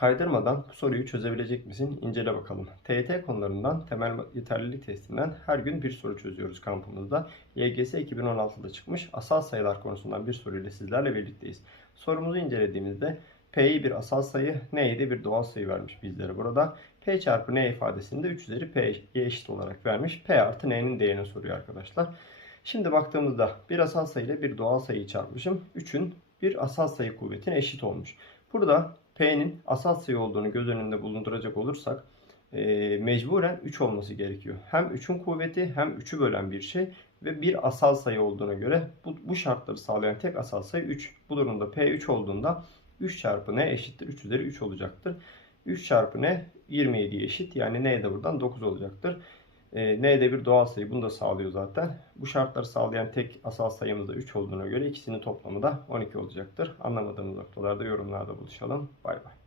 Kaydırmadan bu soruyu çözebilecek misin? İncele bakalım. TYT konularından temel yeterlilik testinden her gün bir soru çözüyoruz kampımızda. YGS 2016'da çıkmış asal sayılar konusundan bir soruyla sizlerle birlikteyiz. Sorumuzu incelediğimizde P'yi bir asal sayı, N'yi de bir doğal sayı vermiş bizlere burada. P çarpı N ifadesinde 3 üzeri P'ye eşit olarak vermiş. P artı N'nin değerini soruyor arkadaşlar. Şimdi baktığımızda bir asal sayı ile bir doğal sayıyı çarpmışım. 3'ün bir asal sayı kuvvetine eşit olmuş. Burada P'nin asal sayı olduğunu göz önünde bulunduracak olursak e, mecburen 3 olması gerekiyor. Hem 3'ün kuvveti hem 3'ü bölen bir şey ve bir asal sayı olduğuna göre bu, bu şartları sağlayan tek asal sayı 3. Bu durumda P 3 olduğunda 3 çarpı N eşittir 3 üzeri 3 olacaktır. 3 çarpı N 27'ye eşit yani N de buradan 9 olacaktır. E, N de bir doğal sayı bunu da sağlıyor zaten. Bu şartları sağlayan tek asal sayımız da 3 olduğuna göre ikisinin toplamı da 12 olacaktır. Anlamadığımız noktalarda yorumlarda buluşalım. Bay bay.